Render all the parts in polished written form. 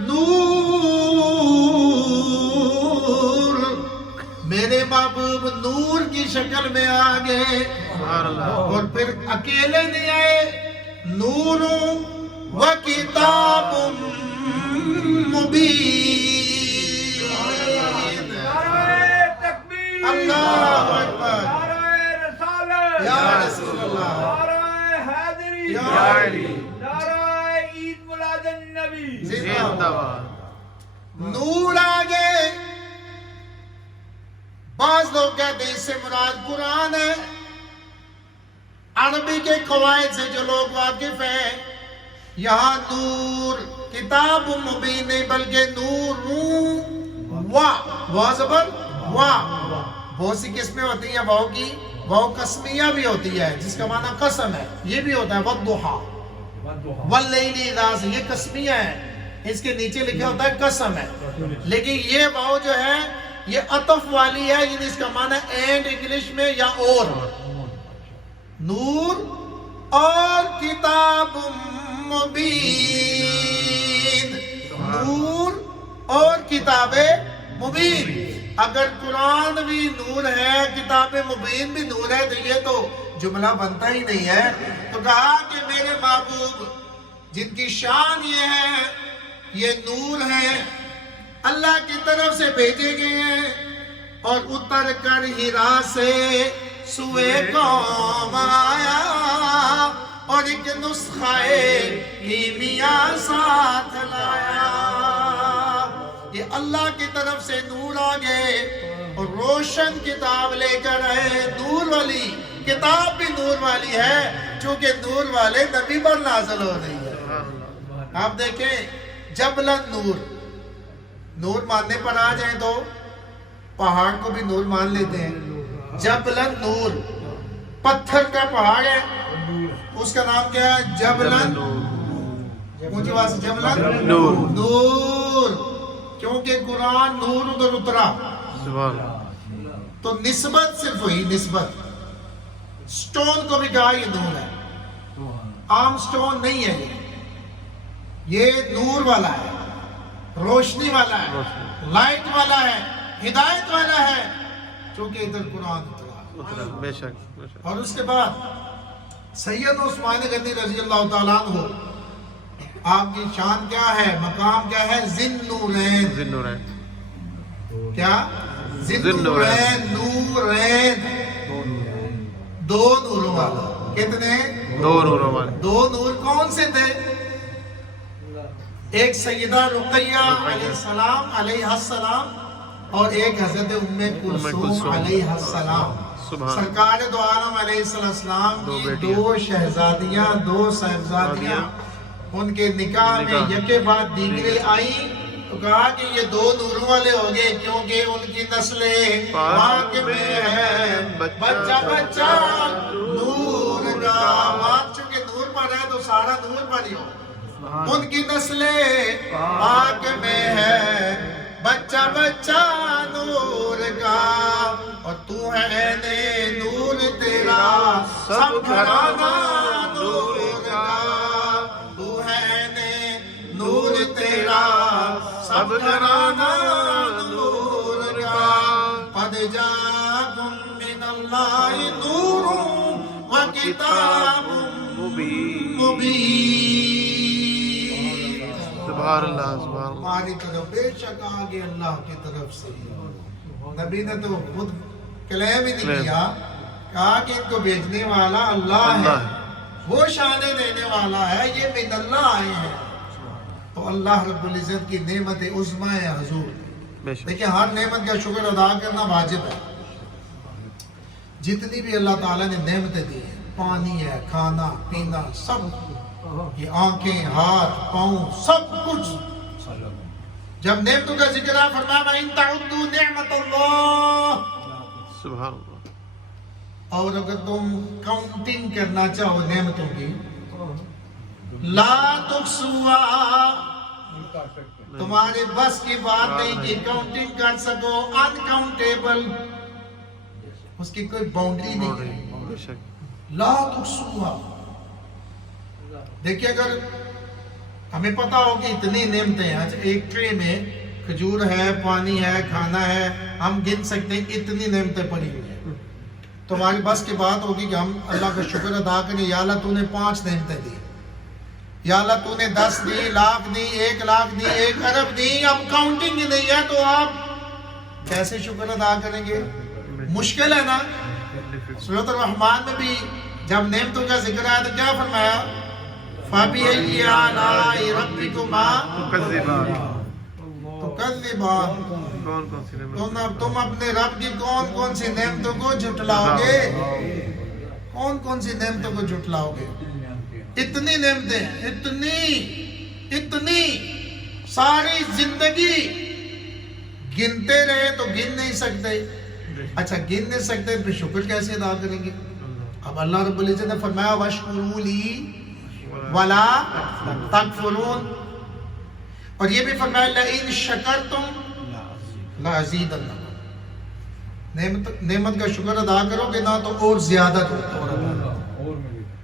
نور، میرے محبوب نور کی شکل میں آ گئے، اور پھر اکیلے نہیں آئے، نور و کتاب مبین۔ اللہ اکبر، یا رسول اللہ، یا علی، نور آگے۔ بعض لوگ کہتے ہیں اس سے مراد قرآن ہے۔ عربی کے قواعد سے جو لوگ واقف ہیں، یہاں نور کتاب مبین نہیں بلکہ نور وا زبر وا، بہت سی قسمیں ہوتی ہیں واو کی، واو قسمیہ بھی ہوتی ہے جس کا معنی قسم ہے، یہ بھی ہوتا ہے والضحیٰ واللیل اذا سجی، یہ قسمیہ ہے، اس کے نیچے لکھا ہوتا ہے قسم ہے، لیکن یہ واو جو ہے یہ عطف والی ہے، یعنی اس کا معنی اینڈ انگلش میں یا اور، نور اور کتاب مبین، نور اور کتاب مبین۔ اگر قرآن بھی نور ہے، کتاب مبین بھی نور ہے، تو یہ تو جملہ بنتا ہی نہیں ہے۔ تو کہا کہ میرے محبوب جن کی شان یہ ہے، یہ نور ہے، اللہ کی طرف سے بھیجے گئے ہیں، اور اتر کر ہیرا سے سوئے قوم آیا، اور ایک نسخہ کیمیا ساتھ لایا۔ یہ اللہ کی طرف سے نور آ گئے اور روشن کتاب لے کر آئے، نور والی کتاب بھی نور والی ہے، چونکہ نور والے نبی پر نازل ہو رہی ہے۔ آپ دیکھیں جبلن نور، نور ماننے پر آ جائیں تو پہاڑ کو بھی نور مان لیتے ہیں۔ جبلن نور، پتھر کا پہاڑ ہے، اس کا نام کیا ہے؟ جبلن، اونچی آواز سے جبلن نور، کیونکہ قرآن نور ادھر اترا، تو نسبت صرف وہی نسبت۔ سٹون کو بھی کہا یہ نور ہے، عام سٹون نہیں ہے، یہ نور والا ہے، روشنی والا ہے، لائٹ والا ہے، ہدایت والا ہے، کیونکہ ادھر قرآن اترا۔ بے شک۔ اور اس کے بعد سید عثمان غنی رضی اللہ تعالیٰ عنہ، آپ کی شان کیا ہے، مقام کیا ہے؟ ذی النورین، کیا؟ ذی النورین، نورین، دو نوروں والا۔ کتنے؟ دو نوروں والے۔ دو نور کون سے تھے؟ ایک سیدہ رقیہ علیہ السلام اور ایک حضرت ام کلثوم علیہ السلام۔ سرکار دو عالم علیہ السلام کی دو شہزادیاں، دو صاحبزادیاں، ان کے نکاح میں یکے بعد دیگرے آئیں، تو کہا کہ یہ دو نوروں والے ہو گئے، کیونکہ ان کی نسلیں پاک میں ہے، بچہ بچہ نور کا، ماں چونکہ نور پر ہے تو سارا نور پر ہی ہو، ان کی نسلیں پاک میں ہے، بچہ بچہ نور کا، اور تو ہے نے نور تیرا سب گھرانہ نور کا، تو ہے نے نور تیرا سب گھرانہ نور کا، قد جاءکم من اللہ نور و کتاب مبین۔ سبحان اللہ، سبحان اللہ۔ ہماری طرف بے شک آگے اللہ کی طرف سے، نبی نے تو خود کلیم ہی نہیں کیا، کہا کہ ان کو بھیجنے والا اللہ ہے، وہ شانیں دینے والا ہے، یہ من اللہ آئے ہیں۔ تو اللہ رب العزت کی نعمت عظمی ہے حضور۔ دیکھیں ہر نعمت کا شکر ادا کرنا واجب ہے۔ جتنی بھی اللہ تعالیٰ نے نعمتیں دی ہیں، پانی ہے، کھانا پینا، سب، یہ آنکھیں، ہاتھ، پاؤں، سب کچھ، جب نعمتوں کا ذکر ہے فرمایا وَإِن تَعُدُّوا نِعْمَةَ اللَّهِ، سبحان اللہ۔ اور اگر تم کاؤنٹنگ کرنا چاہو نعمتوں کی، لا تحصوها، تمہارے بس کی بات نہیں کہ کاؤنٹنگ کر سکو، انکاؤنٹیبل، اس کی کوئی باؤنڈری نہیں ہے، بے شک۔ لا تحصوها۔ دیکھیں اگر ہمیں پتا ہو کہ اتنی نعمتیں ہیں. آج ایک ٹرے میں کھجور ہے، پانی ہے، کھانا ہے، ہم گن سکتے ہیں اتنی نعمتیں پڑی ہوئی ہیں. تو ہماری بس کی بات ہوگی کہ ہم اللہ کا شکر ادا کریں. یا اللہ تو نے 5 نعمتیں دی، یا اللہ تو نے 10 دی، لاکھ دی، 1 لاکھ دی، 1 ارب دی، اب کاؤنٹنگ ہی نہیں ہے تو آپ کیسے شکر ادا کریں گے؟ مشکل ہے نا. سورۃ الرحمن میں بھی جب نعمتوں کا ذکر آیا تو کیا فرمایا؟ فَبِأَيِّ آلَاءِ رَبِّكُمَا تُكَذِّبَانِ. کون کون سی نعمت؟ تم اپنے رب کی کون کون سی نعمتوں کو جھٹلاؤ گے؟ کون کون سی نعمتوں کو جھٹلاؤ گے؟ اتنی نعمتیں ہیں، اتنی ساری زندگی گنتے رہے تو گن نہیں سکتے. اچھا گن نہیں سکتے تو شکر کیسے ادا کریں گے؟ اب اللہ رب العزت نے فرمایا وَاشْكُرُوا لِي وَلَا تَكْفُرُونَ. اور یہ بھی فرمایا لَإِن شَكَرْتُمْ لَأَزِيدَنَّكُمْ. نعمت کا شکر ادا کرو گے نا تو اور زیادہ دو.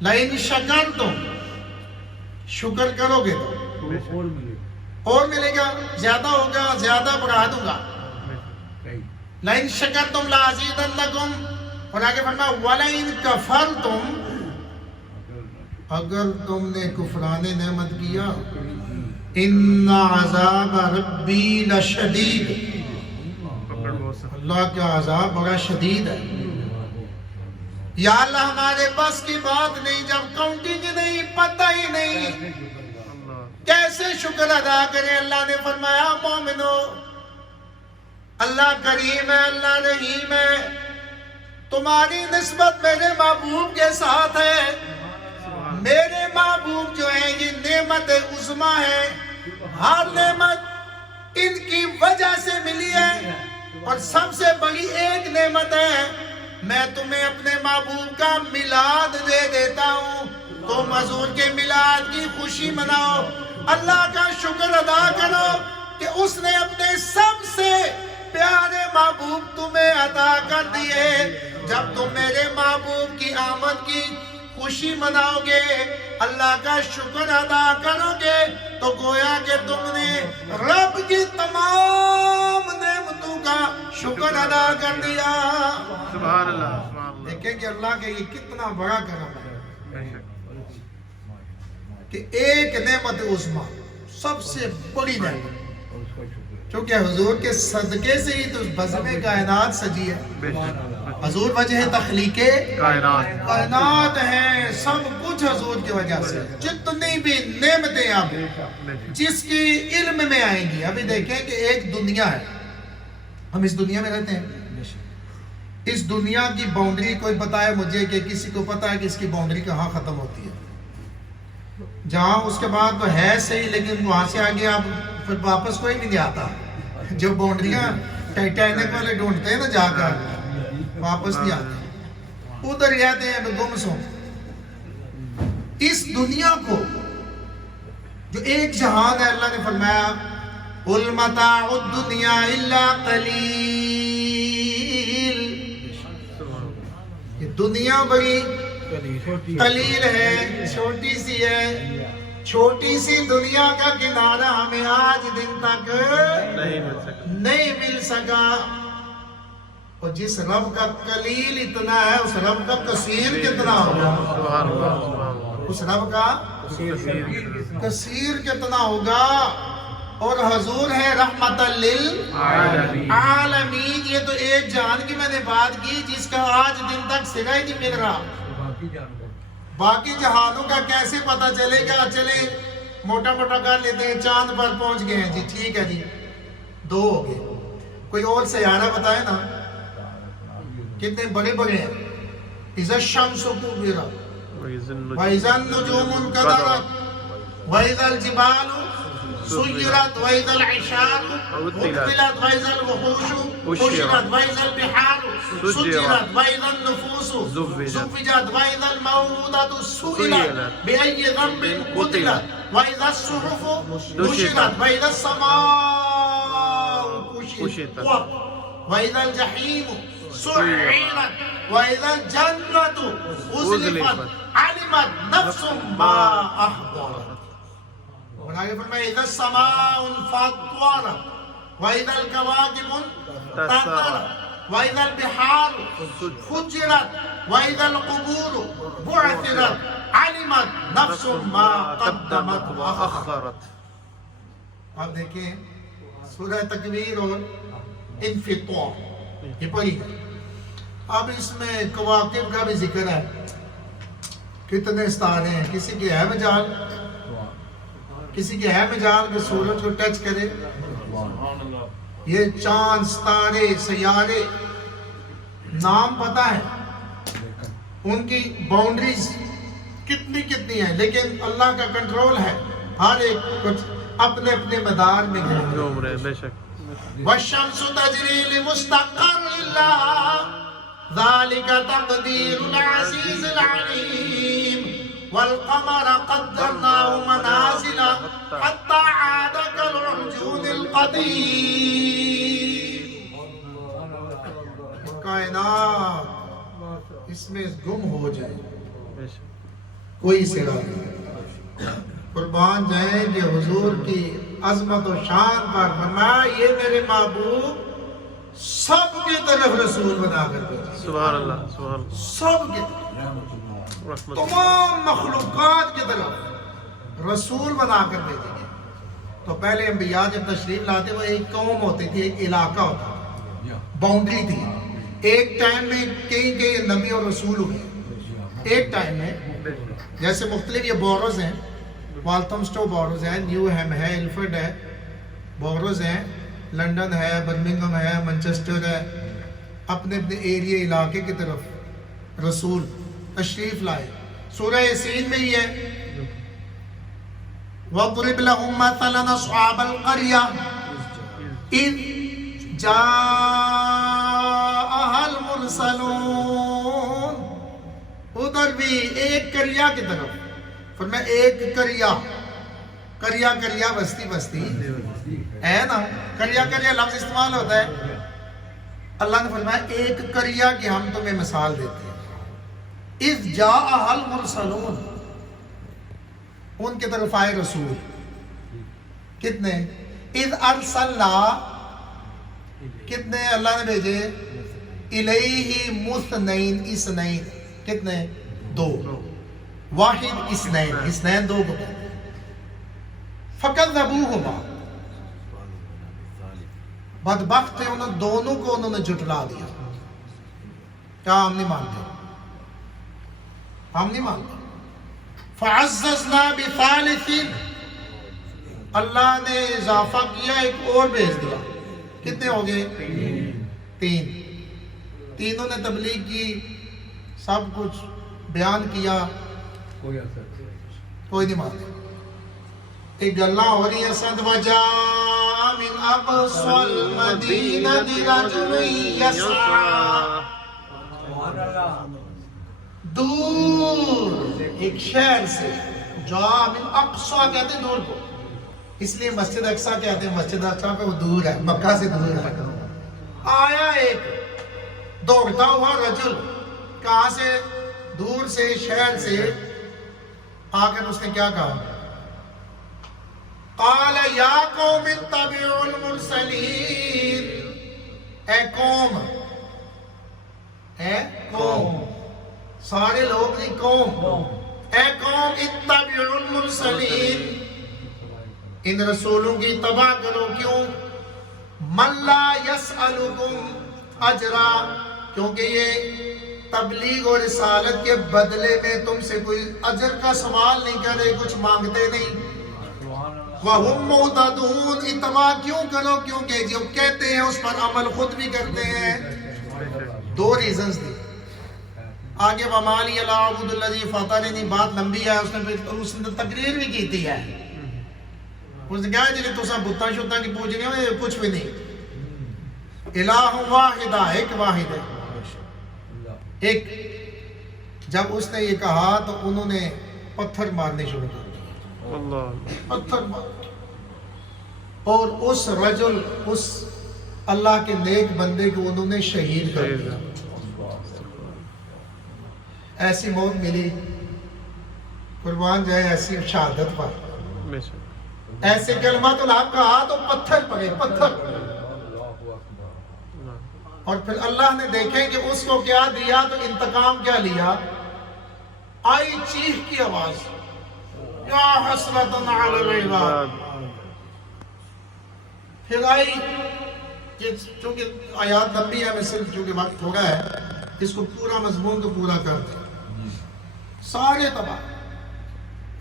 لَإِن شَكَرْتُمْ شکر کرو گے تو اور ملے گا، زیادہ ہوگا، زیادہ بڑھا دوں گا. لَإِن شَكَرْتُمْ لَأَزِيدَنَّكُمْ. اور آگے فرمایا وَلَئِن كَفَرْتُمْ اگر تم نے کفران نعمت کیا إِنَّ عَذَابَ رَبِّي لَشَدِيدٌ. اللہ کا عذاب بڑا شدید ہے. یا اللہ ہمارے بس کی بات نہیں، جب کاؤنٹنگ ہی نہیں، پتہ ہی نہیں، کیسے شکر ادا کریں؟ اللہ نے فرمایا مومنو اللہ کریم ہے، اللہ رحیم ہے، تمہاری نسبت میرے محبوب کے ساتھ ہے. میرے محبوب جو ہیں یہ نعمت عظمیٰ ہے، ہر نعمت ان کی وجہ سے ملی ہے. اور سب سے بڑی ایک نعمت ہے، میں تمہیں اپنے محبوب کا میلاد دے دیتا ہوں، تم حضور کے میلاد کی خوشی مناؤ. اللہ کا شکر ادا کرو کہ اس نے اپنے سب سے پیارے محبوب تمہیں عطا کر دیے. جب تم میرے محبوب کی آمد کی خوشی مناؤ گے، اللہ کا شکر ادا کرو گے، تو گویا کہ تم نے رب کی تمام نعمتوں کا شکر ادا کر دیا. سبحان اللہ، سبحان اللہ. دیکھیں کہ اللہ کا یہ کتنا بڑا کرم ہے کہ ایک نعمت عظمیٰ، سب سے بڑی نعمت، چونکہ حضور کے صدقے سے ہی تو بزم کائنات سجی ہے. حضور وجہ تخلیق کائنات ہیں، سب کچھ حضور کی وجہ سے. جتنی بھی نعمتیں اب جس کی علم میں آئیں گی، ابھی دیکھیں کہ ایک دنیا ہے، ہم اس دنیا میں رہتے ہیں. اس دنیا کی باؤنڈری کوئی بتائے مجھے کہ کسی کو پتا ہے کہ اس کی باؤنڈری کہاں ختم ہوتی ہے؟ جہاں اس کے بعد تو ہے صحیح، لیکن وہاں سے آگے آپ پھر واپس کوئی بھی نہیں آتا. جو باؤنڈریاں ٹائٹینک والے ڈھونڈتے ہیں نا جا کر، واپس نہیں آتے، ادھر رہتے ہیں گم سو. اس دنیا کو جو ایک جہان ہے، اللہ نے فرمایا قُلْ مَتَاعُ الدُّنْيَا إِلَّا قَلِيلٌ. یہ دنیا بڑی قلیل ہے، چھوٹی سی ہے. چھوٹی سی دنیا کا کنارہ ہمیں آج دن تک نہیں مل سکا. اور جس رب کا قلیل اتنا ہے، اس رب کا کثیر کتنا ہوگا؟ اس رب کا کثیر کتنا ہوگا؟ اور حضور ہے رحمت للعالمین. یہ تو ایک جہان کی میں نے بات کی جس کا آج دن تک سرا ہی نہیں مل رہا. باقی جہانوں کا کیسے پتہ چلے گا؟ چلے موٹا موٹا کر لیتے ہیں، چاند پر پہنچ گئے ہیں جی، ٹھیک ہے جی، 2 ہو گئے. کوئی اور سیارہ بتائے نا کتنے بڑے بڑے ہیں. اِذَا الشَّمْسُ كُوِّرَتْ وَإِذَا النُّجُومُ انكَدَرَتْ وَإِذَا الْجِبَالُ سُيِّرَتْ وَإِذَا الْعِشَارُ عُطِّلَتْ وَإِذَا الْوُحُوشُ حُشِرَتْ وَإِذَا الْبِحَارُ سُجِّرَتْ وَإِذَا النُّفُوسُ زُوِّجَتْ وَإِذَا الْمَوْءُودَةُ سُئِلَتْ بِأَيِّ ذَنبٍ قُتِلَتْ وَإِذَا الصُّحُفُ نُشِرَتْ وَإِذَا السَّمَاءُ كُشِطَتْ وَإِذَا الْجَحِيمُ سُعِّرَتْ وَإِذَا الْجَنَّةُ أُزْلِفَتْ عَلِمَتْ نَفْسٌ مَا أَحْضَرَتْ. اور آگے فرمایا اذا السماء انفطرت واذا الكواكب انتثرت واذا البحار فجرت واذا القبور بعثرت علمت نفس ما قدمت واخرت. اب دیکھیں سورہ تکویر اور انفطار یہ پڑھی ہے. اب اس میں کواکب کا بھی ذکر ہے. کتنے ستارے ہیں؟ کسی کی ہے مجال؟ کسی کی ہے مجال کہ سورج کو ٹچ کرے؟ یہ چاند ستارے سیارے نام پتہ ہے، ان کی باؤنڈریز کتنی ہیں، لیکن اللہ کا کنٹرول ہے. ہر ایک کچھ اپنے اپنے مدار میں گھوم رہے. بے شک. والشمس تجری لمستقر لها ذلك تقدير العزيز العليم والقمر قدرناه منازل حتى عاد كالعرجون القديم. کائنات اس میں گم ہو جائے، بے شک. کوئی سرا نہیں. قربان جائیں کہ حضور کی عظمت و شان پر فرمایا یہ میرے محبوب سب کی طرف رسول بنا کر بھیجے. سبحان اللہ. سبحان اللہ. سب کی طرف، رحمت. تمام مخلوقات کی طرف رسول بنا کر بھیجے گئے. تو پہلے انبیاء جب تشریف لاتے وہ ایک قوم ہوتی تھی، ایک علاقہ ہوتا تھا، باؤنڈری تھی. ایک ٹائم میں کئی نبی اور رسول ہوئے. ایک ٹائم میں جیسے مختلف یہ بوروز ہیں، والتھمسٹو بوروز ہیں، نیو ہیم ہے، الفرڈ ہے، بوروز ہیں، لنڈن ہے، برمنگھم ہے، منچسٹر ہے. اپنے اپنے ایریے علاقے کی طرف رسول تشریف لائے. سورہ یاسین میں یہ ہے وَضْرِبْ لَهُمْ مَثَلًا أَصْحَابَ الْقَرْيَةِ إِذْ جَاءَهَا الْمُرْسَلُونَ. ادھر بھی ایک قریہ کی طرف فرمایا ایک قریہ بستی ہے نا. قریہ لفظ استعمال ہوتا ہے. اللہ نے فرمایا ایک قریہ کی ہم تمہیں مثال دیتے ہیں. اذ جاءها المرسلون، ان کی طرف آئے رسول. کتنے؟ اذ ارسلنا، کتنے اللہ نے بھیجے؟ الیہ مثنین، اثنین. کتنے؟ دو. واحد اثنین دو کو. فکذبوہما، بدبخت تھے انہوں دونوں کو انہوں نے جھٹلا دیا. کیا ہم نہیں مانتے؟ ہم نہیں مانتے. فعززنا بثالث، اللہ نے اضافہ کیا ایک اور بھیج دیا. کتنے ہو گئے؟ تین. تینوں نے تبلیغ کی، سب کچھ بیان کیا، کوئی نہیں مانتے. ایک گلہ ہو رہی ہے صد وجاء من اقصى المدینہ رجل یسعی. دور ایک شہر سے، جاء من اقصى کہتے ہیں دور کو، اس لیے مسجد اقصی کہتے ہیں. مسجد اقصی پہ وہ دور ہے، مکہ سے دور ہے. آیا ایک دوڑتا ہوا رجل، کہاں سے؟ دور سے، شہر سے آ کر اس نے کیا کہا؟ قال یا قوم اتبعوا المرسلین. اے قوم، سارے لوگ نہیں، قوم. اے قوم اتبعوا المرسلین، ان رسولوں کی اتباع کرو. کیوں؟ من لا یسألکم اجرا، کیونکہ یہ تبلیغ اور رسالت کے بدلے میں تم سے کوئی اجر کا سوال نہیں کرے، کچھ مانگتے نہیں. وَهُمْ مُهْتَدُونَ، اتباع کیوں کرو؟ کیونکہ جو کہتے ہیں اس پر عمل خود بھی کرتے ہیں. دو ریزنز دی. آگے وَمَا لِيَ لَا أَعْبُدُ الَّذِي فَطَرَنِي، بات لمبی ہے. اس نے تقریر بھی کی تھی ہے. اس نے کہا جنہیں تو سب بتاں شتاں کی پوچھ رہے ہو، کچھ بھی نہیں. الہ واحدہ، ایک واحد ہے. ایک جب اس نے یہ کہا تو انہوں نے پتھر مارنے شروع کر دیا. پتھر مار. اور اس رجل، اس اللہ کے نیک بندے کو انہوں نے شہید کر دیا. ایسی موت ملی، قربان جائے ایسی شہادت پر. ایسے کلمات الحق کہا تو پتھر پڑے، پتھر پڑے۔ اور پھر اللہ نے دیکھیں کہ اس کو کیا دیا تو انتقام کیا لیا، آئی چیخ کی آواز، یا حسرتن علی العباد۔ پھر آئی، چونکہ آیات لمبی ہے، میں صرف چونکہ وقت تھوڑا ہے اس کو پورا مضمون تو پورا کر دیں، سارے تباہ۔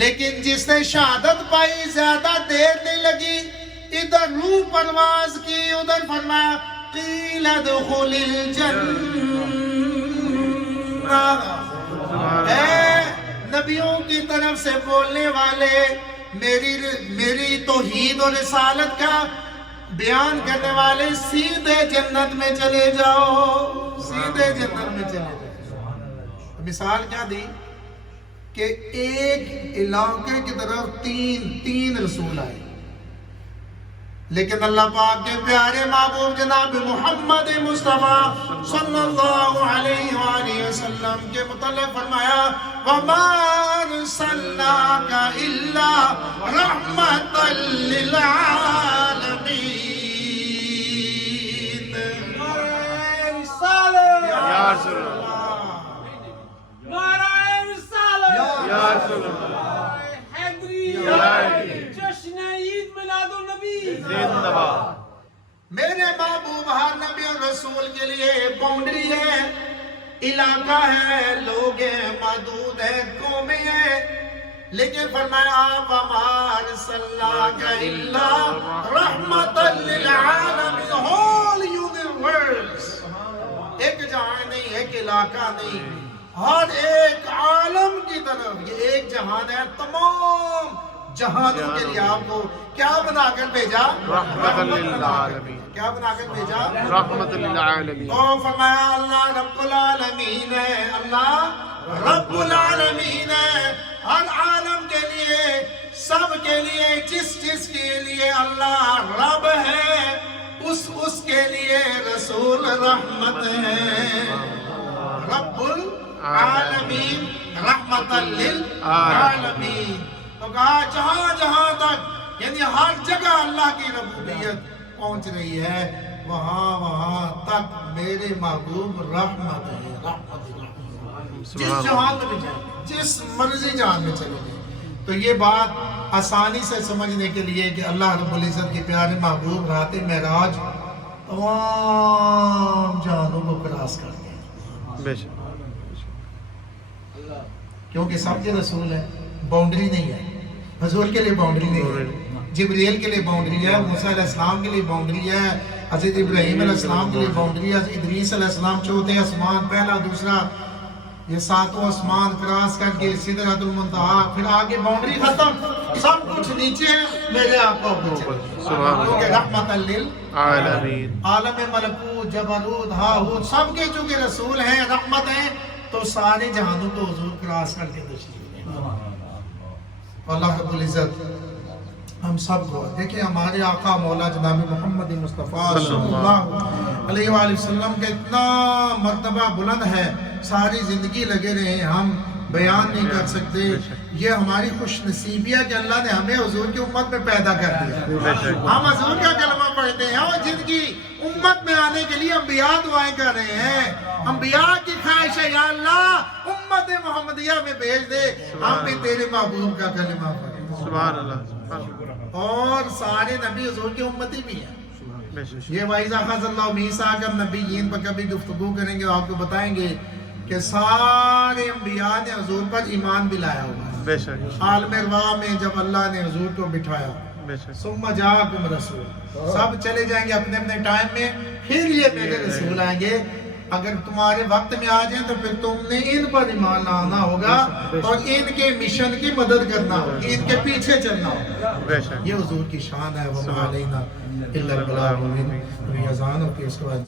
لیکن جس نے شہادت پائی زیادہ دیر نہیں لگی، ادھر روح پرواز کی، ادھر فرمایا قیل ادخل الجنہ۔ اے نبیوں کی طرف سے بولنے والے، میری توحید اور رسالت کا بیان کرنے والے، سیدھے جنت میں چلے جاؤ، سیدھے جنت میں چلے جاؤ۔ مثال کیا دی کہ ایک علاقے کی طرف تین رسول آئے، لیکن اللہ پاک کے پیارے محبوب جناب محمد مصطفیٰ صلی اللہ علیہ وآلہ وسلم کے متعلق فرمایا وَمَا أَرْسَلْنَاكَ إِلَّا رَحْمَةً لِلْعَالَمِينَ۔ یا رسول اللہ، یا رسول اللہ، جشن عید میلاد النبی زندہ باد۔ میرے محبوب ہر نبی اور رسول کے لیے باؤنڈری ہے، علاقہ ہے، لوگ ہیں، محدود ہیں، قومیں ہیں، لیکن فرمایا وَمَا أَرْسَلْنَاكَ إِلَّا رَحْمَةً لِلْعَالَمِينَ، whole universe، ایک جہاں نہیں، ایک علاقہ نہیں، ہر ایک عالم کی طرف، یہ ایک جہان ہے، تمام جہانوں کے لیے آپ کو کیا بنا کر بھیجا؟ رحمت للعالمین۔ کیا بنا کر بھیجا؟ رحمت للعالمین۔ تو فرمایا اللہ رب العالمین ہے، اللہ رب العالمین ہے، ہر عالم کے لیے، سب کے لیے، جس کے لیے اللہ رب ہے، اس کے لیے رسول رحمت ہے۔ رب العالمین رحمت للعالمین۔ تو کہا جہاں تک، یعنی ہر جگہ اللہ کی ربوبیت پہنچ رہی ہے، وہاں تک میرے محبوب رحمت ہے، رحمت۔ جس جہان میں بھی جائیں، جس مرضی جہان میں چلے گئے۔ تو یہ بات آسانی سے سمجھنے کے لیے کہ اللہ رب العزت کے پیارے محبوب رات معراج تمام جہانوں کو کراس کر گئے، بے شک، کیونکہ سب کے رسول ہیں، باؤنڈری نہیں ہے۔ حضور کے لیے باؤنڈری نہیں ہے، جبریل کے لیے باؤنڈری ہے، موسیٰ علیہ السلام کے لیے باؤنڈری ہے، حضرت ابراہیم علیہ السلام کے لیے باؤنڈری ہے، حضرت ادریس علیہ السلام چوتھے آسمان، پہلا دوسرا، یہ ساتوں آسمان کراس کر کے سدرۃ المنتہا، پھر آگے باؤنڈری ختم، سب کچھ نیچے ہے، میرے آقا اوپر، کیونکہ رحمت للعالمین، عالم ملکوت، جبروت، ہاہوت، سب کے چونکہ رسول ہیں، رحمت ہیں، تو سارے جہانوں کو حضور کراس کر کے تشریف لے گئے۔ اللہ رب العزت ہم سب کو دیکھیں، ہمارے آقا مولا جناب محمد مصطفیٰ صلی اللہ علیہ وآلہ وسلم کا اتنا مرتبہ بلند ہے، ساری زندگی لگے رہے ہیں، ہم بیان نہیں کر سکتے۔ یہ ہماری خوش نصیبی ہے کہ اللہ نے ہمیں حضور کی امت میں پیدا کر دیا، ہم حضور کا کلمہ پڑھتے ہیں، اور جن کی امت میں آنے کے لیے انبیاء دعائیں کر رہے ہیں۔ انبیاء کی خواہش ہے یا اللہ امت محمدیہ میں بھیج دے، ہم بھی تیرے محبوب کا کلمہ پڑھیں۔ سبحان اللہ۔ اور سارے نبی حضور کی امتی بھی ہیں۔ بے شک، یہ وَإِذَا أَخَذَ اللَّهُ مِيثَاقَ النَّبِيِّينَ پر کبھی گفتگو کریں گے، آپ کو بتائیں گے کہ سارے انبیاء نے حضور پر ایمان بھی لایا ہوگا۔ بے شک، عالم ارواح میں جب اللہ نے حضور کو بٹھایا، بے شک، ثم جاءکم رسول، سب چلے جائیں گے اپنے اپنے ٹائم میں، پھر یہ میرے رسول آئیں گے۔ اگر تمہارے وقت میں آ جائیں تو پھر تم نے ان پر ایمان لانا ہوگا اور ان کے مشن کی مدد کرنا ہوگی، ان کے پیچھے چلنا ہوگا۔ بے شک۔ یہ حضور کی شان ہے، وَمَا عَلَيْنَا إِلَّا الْبَلَاغُ الْمُبِينُ۔ ابھی اذان ہوتی ہے، اس کے بعد